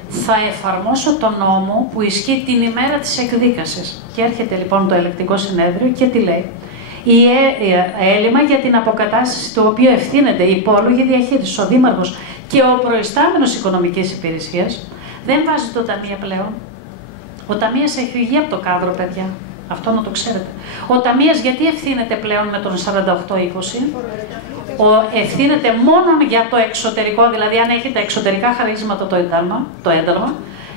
Θα εφαρμόσω τον νόμο που ισχύει την ημέρα της εκδίκασης. Και έρχεται λοιπόν το Ελεκτικό Συνέδριο και τι λέει. Η έλλειμμα για την αποκατάσταση του οποίου ευθύνεται η υπόλογη διαχείριση, ο Δήμαρχος και ο προϊστάμενος οικονομικής υπηρεσίας, δεν βάζει το ταμείο πλέον. Ο ταμείας έχει βγει από το κάδρο, παιδιά. Αυτό να το ξέρετε. Ο ταμείας γιατί ευθύνεται πλέον με τον 48-20. Ευθύνεται μόνο για το εξωτερικό, δηλαδή αν έχει τα εξωτερικά χαρίσματα το ένταλμα,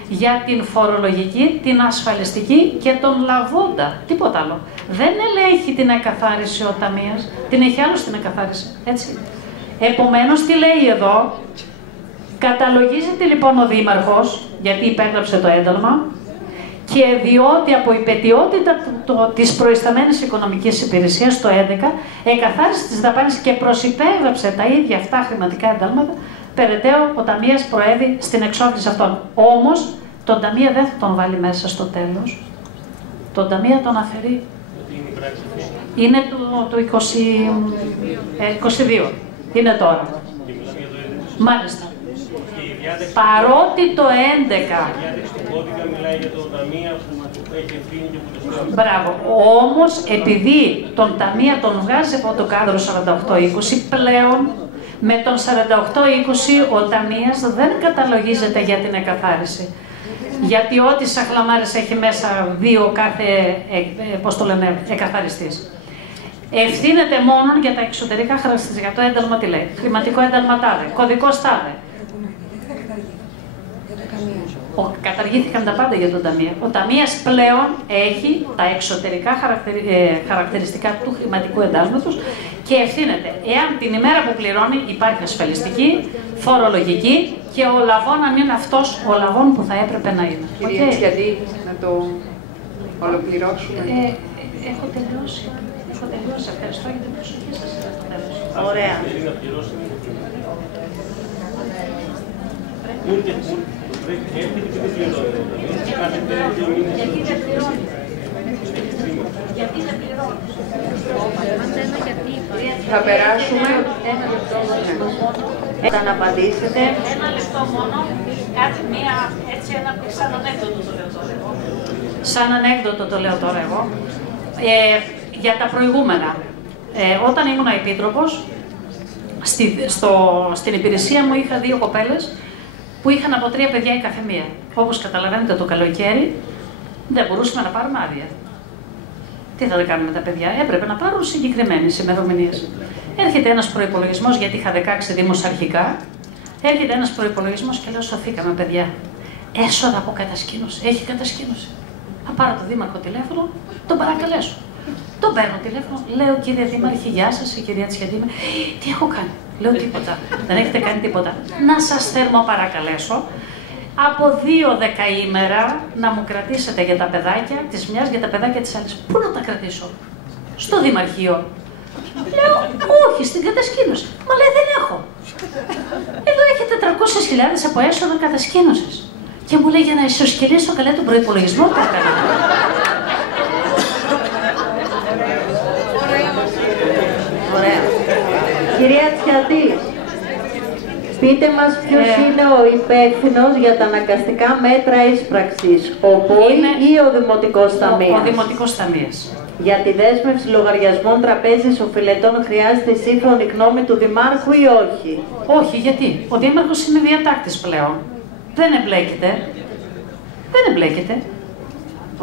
για την φορολογική, την ασφαλιστική και τον λαβόντα. Τίποτα άλλο. Δεν ελέγχει την εκαθάριση ο ταμείας, την έχει άλλο στην εκαθάριση. Έτσι. Επομένως, τι λέει εδώ, καταλογίζεται λοιπόν ο Δήμαρχος, γιατί υπέγραψε το ένταλμα, και διότι από υπαιτιότητα της προϊσταμένης οικονομικής υπηρεσίας το 11 εκαθάρισε τις δαπάνες και προσυπέγραψε τα ίδια αυτά χρηματικά εντάλματα, περαιτέρω ο ταμείας προέβη στην εξόφληση αυτών. Όμως, τον ταμεία δεν θα τον βάλει μέσα στο τέλος. Τον ταμεία τον αφαιρεί. Είναι το 22. Είναι τώρα. Μάλιστα. Παρότι το 11. Μπράβο. Όμως, επειδή τον ταμεία τον βγάζει από το κάδρο 48-20, πλέον με τον 48-20 ο ταμείας δεν καταλογίζεται για την εκαθάριση. Γιατί ό,τι σαχλαμάρες έχει μέσα δύο κάθε, εκαθαριστής. Ευθύνεται μόνο για τα εξωτερικά χαρακτηριστικά. Για το ένταλμα τι λέει. Χρηματικό ένταλμα τάδε, κωδικός τάδε. Καταργήθηκαν τα πάντα για τον ταμεία. Ο ταμείας πλέον έχει τα εξωτερικά χαρακτηριστικά του χρηματικού εντάλματος και ευθύνεται. Εάν την ημέρα που πληρώνει υπάρχει ασφαλιστική, φορολογική και ο λαβών αν είναι αυτός ο λαβών που θα έπρεπε να είναι. Κυρία Τσιαντή, να το ολοκληρώσουμε. Έχω τελειώσει. Ευχαριστώ για την προσοχή σας. Ωραία. Θα περάσουμε. Θα να απαντήσετε. Ένα λεπτό μόνο, κάτι σαν ανέκδοτο το λέω τώρα εγώ. Σαν ανέκδοτο το λέω τώρα εγώ. Για τα προηγούμενα. Όταν ήμουν επίτροπος, στην υπηρεσία μου είχα 2 κοπέλες που είχαν από 3 παιδιά η καθεμία. Όπως καταλαβαίνετε το καλοκαίρι δεν μπορούσαμε να πάρουμε άδεια. Τι θα κάνουμε τα παιδιά, έπρεπε να πάρουν συγκεκριμένες ημερομηνίες. Έρχεται ένας προϋπολογισμός, γιατί είχα 16 δημοσαρχικά, έρχεται ένας προϋπολογισμός και λέω: σωθήκαμε, παιδιά. Έσοδα από κατασκήνωση. Έχει κατασκήνωση. Θα πάρω τον δήμαρχο τηλέφωνο, τον παρακαλέσω. Τον παίρνω τηλέφωνο, λέω: κύριε Δήμαρχε, γεια σας, η κυρία Τσιαντή. Τι έχω κάνει? Λέω: τίποτα. Δεν έχετε κάνει τίποτα. Να σας θερμοπαρακαλέσω από 2 δεκαήμερα να μου κρατήσετε για τα παιδάκια της μιας, για τα παιδάκια της άλλης. Πού να τα κρατήσω? Στο Δημαρχείο. Λέω: όχι, στην κατασκήνωση. Μα λέει: δεν έχω. Εδώ έχετε 300.000 από έσοδα κατασκήνωσης. Και μου λέει: για να ισοσκελίσω καλά τον προϋπολογισμό του έκανα. Ωραία. Κυρία Τσιαντή, πείτε μας ποιος είναι ο υπεύθυνος για τα αναγκαστικά μέτρα ίσπραξης, ο ΠΟΗ ή ο Δημοτικός Ταμείας? Ο Δημοτικός Ταμείας. Για τη δέσμευση λογαριασμών τραπέζης οφειλετών χρειάζεται η σύγχρονη γνώμη του Δημάρχου ή όχι? Όχι, γιατί ο Δήμαρχος είναι διατάκτης πλέον. Δεν εμπλέκεται. Δεν εμπλέκεται.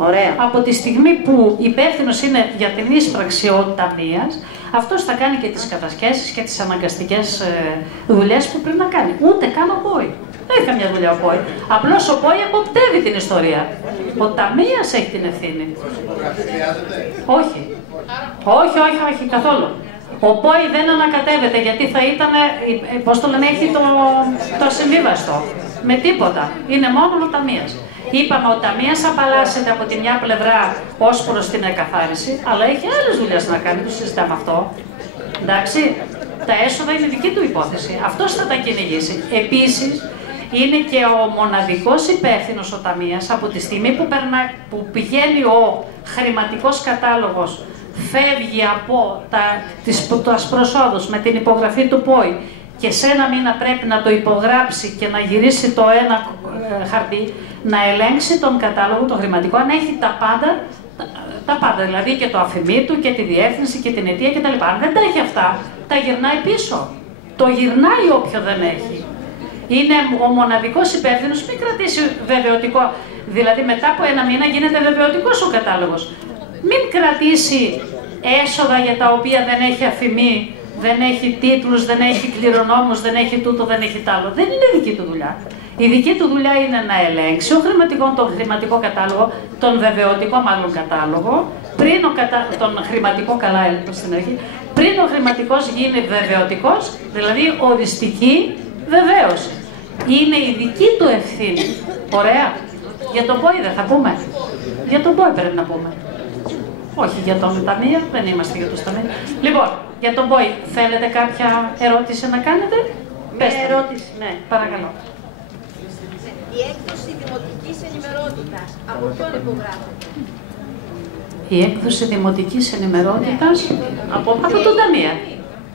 Ωραία. Από τη στιγμή που υπεύθυνος είναι για την ίσπραξη ο ταμείας, αυτός θα κάνει και τις κατασχέσεις και τις αναγκαστικές δουλειές που πρέπει να κάνει. Ούτε καν ο ΠΟΗ. Δεν έχει καμιά δουλειά ο ΠΟΗ. Απλώς ο ΠΟΗ αποπτεύει την ιστορία. Ο ταμείας έχει την ευθύνη. Όχι. Όχι, καθόλου. Ο ΠΟΗ δεν ανακατεύεται, γιατί θα ήταν, πώς το λένε, έχει το ασυμβίβαστο. Με τίποτα. Είναι μόνο ο ταμείας. Είπαμε ο ταμείας απαλλάσσεται από τη μια πλευρά ως προς την εκαθάριση, αλλά έχει άλλες δουλειές να κάνει, το συζητάμε αυτό. Εντάξει, τα έσοδα είναι δική του υπόθεση. Αυτός θα τα κυνηγήσει. Επίσης, είναι και ο μοναδικός υπεύθυνος ο ταμείας από τη στιγμή που πηγαίνει ο χρηματικός κατάλογος, φεύγει από τις προσόδους με την υπογραφή του ΠΟΗ και σε ένα μήνα πρέπει να το υπογράψει και να γυρίσει το ένα χαρτί, να ελέγξει τον κατάλογο, το χρηματικό, αν έχει τα πάντα, δηλαδή και το αφημί του και τη διεύθυνση και την αιτία κτλ. Αν δεν τα έχει αυτά, τα γυρνάει πίσω. Το γυρνάει όποιο δεν έχει. Είναι ο μοναδικός υπεύθυνος, μην κρατήσει βεβαιωτικό. Δηλαδή μετά από ένα μήνα γίνεται βεβαιωτικός ο κατάλογος. Μην κρατήσει έσοδα για τα οποία δεν έχει αφημί, δεν έχει τίτλους, δεν έχει κληρονόμους, δεν έχει τούτο, δεν έχει τ' άλλο. Δεν είναι δική του δουλειά. Η δική του δουλειά είναι να ελέγξει τον χρηματικό κατάλογο, τον βεβαιωτικό μάλλον κατάλογο, πριν τον χρηματικό καλά έλεγχο στην αρχή, πριν ο χρηματικός γίνει βεβαιωτικός, δηλαδή οριστική βεβαίωση. Είναι η δική του ευθύνη. Ωραία. Για τον ΠΟΗ δεν θα πούμε. Για τον ΠΟΗ πρέπει να πούμε. Όχι, για τον ταμείο, δεν είμαστε για το ταμείο. Λοιπόν, για τον ΠΟΗ, θέλετε κάποια ερώτηση να κάνετε? Πέστε. Ερώτηση, ναι. Παρακαλώ. Η έκδοση δημοτικής ενημερότητας, από ποιον υπογράφεται? Η έκδοση δημοτικής ενημερότητας από το ταμείο.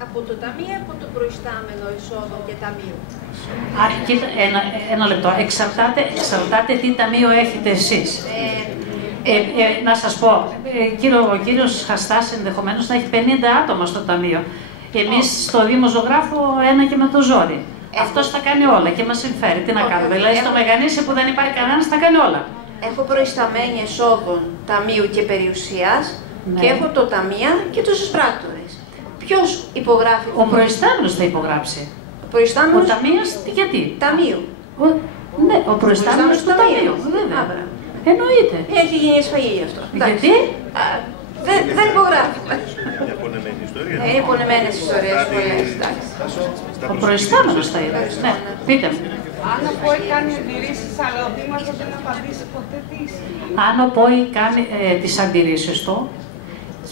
Από το ταμείο, από το προϊστάμενο εισόδων και ταμείο. Κοίτα, ένα λεπτό. Εξαρτάται τι ταμείο έχετε εσείς. Να σας πω, ο κύριος Χαστάς ενδεχομένως να έχει 50 άτομα στο ταμείο. Εμείς στο Δήμο Ζωγράφου ένα και με το ζόρι. Αυτός θα κάνει όλα και μας συμφέρει. Τι να κάνουμε, δηλαδή στο Μεγανήσι που δεν υπάρχει κανένας θα κάνει όλα. Έχω προϊσταμένη εσόδων ταμείου και περιουσίας, ναι, και έχω το ταμείο και τους εισπράκτορες. Ποιος υπογράφει? Ο προϊστάμενος θα υπογράψει. Ο ταμείας γιατί? Ταμείο. Ναι, ο προϊστάμενος του ταμείου. Εννοείται. Έχει γίνει εσφαγή γι' αυτό. Γιατί? Δεν υπογράφει. Είναι πονεμένες ιστορίες πολλές. Ο προϊστάμενος θα είναι. Ναι, πείτε μου. Αν ο ΠΟΗ κάνει αντιρρήσεις, αλλά ο Δήμαρχος δεν απαντήσει ποτέ τις. Αν ο ΠΟΗ κάνει τις αντιρρήσεις του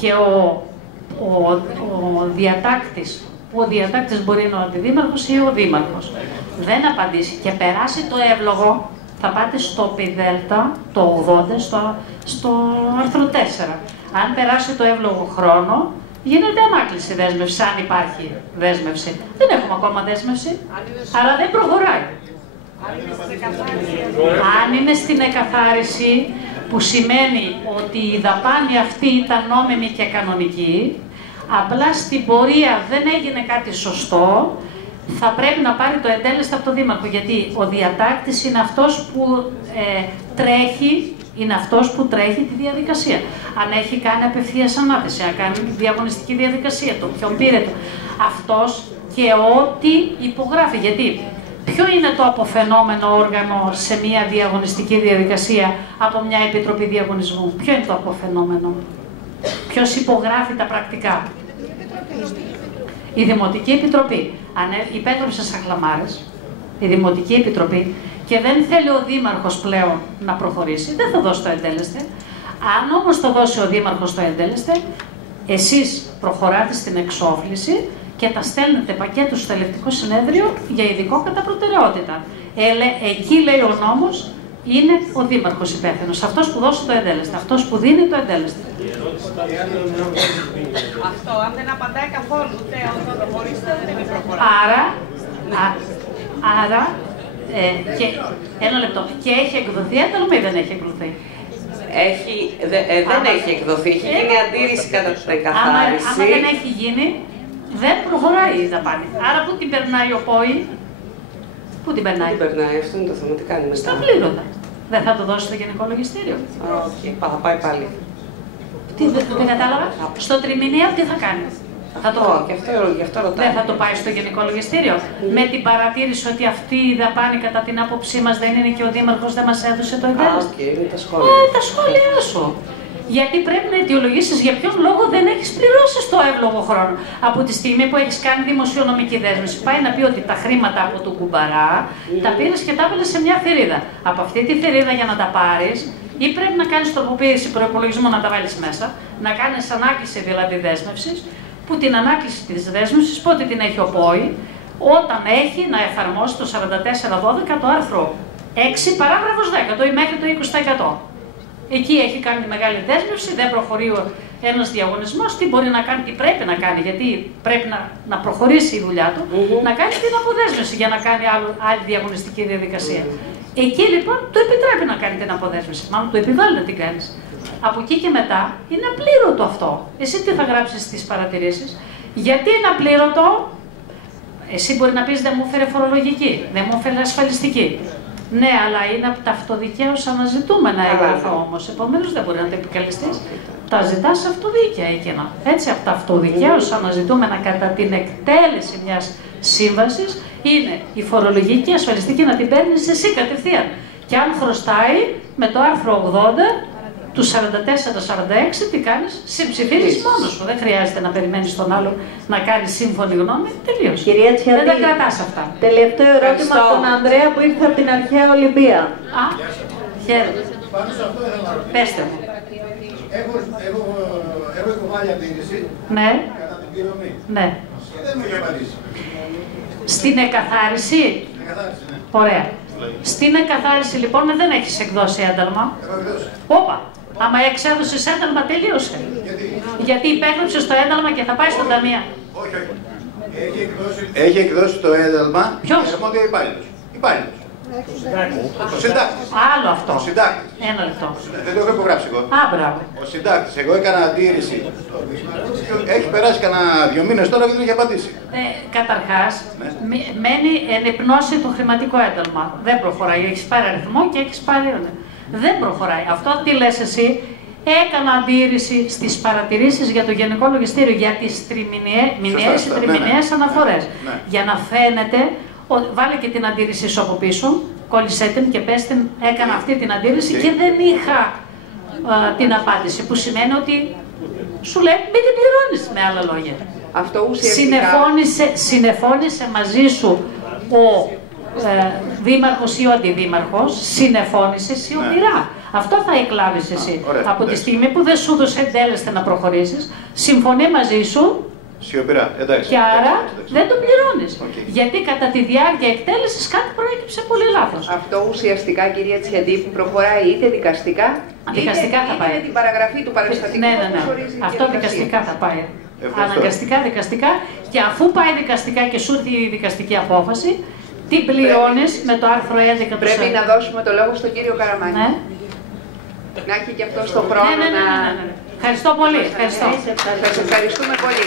και ο διατάκτης ο διατάκτης μπορεί να είναι ο αντιδήμαρχος ή ο δήμαρχος. Δεν απαντήσει και περάσει το εύλογο, θα πάτε στο πιδέλτα, το 80, στο άρθρο 4. Αν περάσει το εύλογο χρόνο, γίνεται ανάκληση δέσμευση, αν υπάρχει δέσμευση. Δεν έχουμε ακόμα δέσμευση, αλλά δεν προχωράει. Αν είναι στην εκαθάριση, που σημαίνει ότι η δαπάνη αυτή ήταν νόμιμη και κανονική, απλά στην πορεία δεν έγινε κάτι σωστό, θα πρέπει να πάρει το εντέλεστα από το Δήμαρχο, γιατί ο διατάκτης είναι αυτός που τρέχει τη διαδικασία. Αν έχει κάνει απευθείας ανάθεση, αν κάνει τη διαγωνιστική διαδικασία, το ποιον πήρε το. Αυτός και ό,τι υπογράφει. Γιατί ποιο είναι το αποφαινόμενο όργανο σε μια διαγωνιστική διαδικασία από μια επιτροπή διαγωνισμού? Ποιο είναι το αποφαινόμενο? Ποιος υπογράφει τα πρακτικά? Η Δημοτική Επιτροπή. Αν υπέγραψε σαν χλαμάρες, η Δημοτική Επιτροπή, και δεν θέλει ο Δήμαρχος πλέον να προχωρήσει, δεν θα δώσει το εντέλεσθε. Αν όμως το δώσει ο Δήμαρχος το εντέλεσθε, εσείς προχωράτε στην εξόφληση και τα στέλνετε πακέτο στο Ελεκτικό Συνέδριο για ειδικό κατά προτεραιότητα. Εκεί λέει ο νόμος, είναι ο Δήμαρχος υπεύθυνος, αυτός που δώσει το εντέλεσθε, αυτός που δίνει το εντέλεσθε. Αυτό, αν δεν απαντάει καθόλου, ούτε όταν προχωρήσετε, δεν είναι προχωρά. Άρα, και ένα λεπτό, και έχει εκδοθεί ένταλμα ή δεν έχει εκδοθεί? Δεν έχει εκδοθεί, έχει γίνει αντίρρηση κατά την εκαθάριση. Άμα δεν έχει γίνει, δεν προχωράει η δαπάνη. Άρα πού την περνάει ο ΠΟΗ? Πού την περνάει? Αυτό είναι το θέμα, τι κάνει μετά? Στα πλήρωτα. Δεν θα το δώσει στο Γενικό Λογιστήριο? Όχι, θα πάει πάλι. Δεν κατάλαβα. Στο τριμηνιαίο τι θα κάνει? Θα το... γι' αυτό ρωτάω. Δεν θα το πάει στο Γενικό Λογιστήριο? Με την παρατήρηση ότι αυτή η δαπάνη κατά την άποψή μας δεν είναι και ο Δήμαρχος δεν μας έδωσε το εντέλεσμα. Είναι τα σχόλια. Τα σχόλιά σου. Γιατί πρέπει να αιτιολογήσεις για ποιον λόγο δεν έχεις πληρώσει στο εύλογο χρόνο. Από τη στιγμή που έχεις κάνει δημοσιονομική δέσμευση, πάει να πει ότι τα χρήματα από τον κουμπαρά τα πήρες και τα έβαλες σε μια θηρίδα. Από αυτή τη θηρίδα για να τα πάρεις, ή πρέπει να κάνεις τροποποίηση προϋπολογισμού να τα βάλεις μέσα, να κάνεις ανάκληση δηλαδή δέσμευσης, που την ανάκληση της δέσμευσης πότε την έχει ο ΠΟΗ? Όταν έχει να εφαρμόσει το 4412 το άρθρο 6 παράγραφος 10 ή μέχρι το 20%. Εκεί έχει κάνει μεγάλη δέσμευση, δεν προχωρεί ένας διαγωνισμός, τι μπορεί να κάνει, τι πρέπει να κάνει, γιατί πρέπει να προχωρήσει η δουλειά του, να κάνει την αποδέσμευση για να κάνει άλλη διαγωνιστική διαδικασία. Εκεί λοιπόν του επιτρέπει να κάνει την αποδέσμευση, μάλλον του επιβάλλει να την κάνεις. Από εκεί και μετά είναι απλήρωτο αυτό. Εσύ τι θα γράψεις στις παρατηρήσεις? Γιατί είναι απλήρωτο? Εσύ μπορεί να πεις δεν μου έφερε φορολογική, δεν μου έφερε ασφαλιστική. Ναι, αλλά είναι από τα αυτοδικαίως αναζητούμενα έγγραφα όμως. Επομένως δεν μπορεί να τα επικαλεστείς. Τα ζητάς αυτοδίκαια εκείνα. Έτσι, από τα αυτοδικαίως αναζητούμενα κατά την εκτέλεση μιας σύμβασης είναι η φορολογική ασφαλιστική να την παίρνεις εσύ κατευθείαν. Και αν χρωστάει με το άρθρο 80 του 44-46, τι κάνεις? Συμψηφίζεις μόνος σου. Δεν χρειάζεται να περιμένεις τον άλλο να κάνει σύμφωνη γνώμη. Τελείως. Κυρία Τσιαντή, δεν τα κρατάς αυτά. Τελευταίο ερώτημα από τον Ανδρέα που ήρθε από την αρχαία Ολυμπία. Χαίρετε. Πάνω σε αυτό ήθελα να ρωτήσω. Πέστε μου. Έχω υποβάλει αντίρρηση κατά την πληρωμή. Ναι. Και δεν μου έχει απαντήσει. Στην εκαθάριση. Ωραία. Στην εκαθάριση λοιπόν δεν έχεις εκδώσει ένταλμα. Έχω εκδώσει. Όπα. Άμα εξέδωσες ένταλμα τελείωσε. Γιατί υπέγραψες το ένταλμα και θα πάει στον ταμείο. Όχι. Έχει εκδώσει το ένταλμα. Ποιος? Αρμόδια υπάλληλος. Ο συντάκτης. Άλλο αυτό. Ο συντάκτης. Ένα λεπτό. Δεν το έχω υπογράψει εγώ. Μπράβο. Ο συντάκτης. Εγώ έκανα αντίρρηση. Έχει περάσει κανένα 2 μήνες τώρα και δεν έχει απαντήσει. Καταρχάς, μένει εν υπνώση το χρηματικό ένταλμα. Δεν προχωράει. Έχεις πάρει αριθμό και έχεις πάρει. Δεν προχωράει. Αυτό τι λες εσύ? Έκανα αντίρρηση στις παρατηρήσεις για το Γενικό Λογιστήριο για τις μηνιαίες ή τριμηνιαίες αναφορές. Για να φαίνεται. Βάλε και την αντίρρηση σου από πίσω, κόλλησέ την και πες την, έκανα αυτή την αντίρρηση και δεν είχα την απάντηση, που σημαίνει ότι σου λέει μην την πληρώνεις, με άλλα λόγια. Αυτό ουσιαστικά... Συνεφώνησε μαζί σου ο δήμαρχος ή ο αντιδήμαρχος, συνεφώνησε σιωπηρά. Αυτό θα εκλάβεις εσύ. Από τη στιγμή που δεν σου έδωσε εντέλεσθε να προχωρήσεις, συμφωνεί μαζί σου Σιωπηρά, εντάξει. Και άρα εντάξει. δεν το πληρώνεις. Okay. Γιατί κατά τη διάρκεια εκτέλεσης κάτι προέκυψε πολύ λάθος. Αυτό ουσιαστικά, κυρία Τσιαντή, που προχωράει είτε δικαστικά, δικαστικά θα πάει. είτε με την παραγραφή του παραστατικού. Ναι. Αυτό δικαστικά θα πάει. Αναγκαστικά δικαστικά. Και αφού πάει δικαστικά και σου έρθει η δικαστική απόφαση, την πληρώνεις με το άρθρο 11 του. Πρέπει να δώσουμε το λόγο στον κύριο Καραμάνη. Ναι. Να έχει και αυτό στο χρόνο να... Ευχαριστώ πολύ. Ευχαριστώ. Σας ευχαριστούμε πολύ.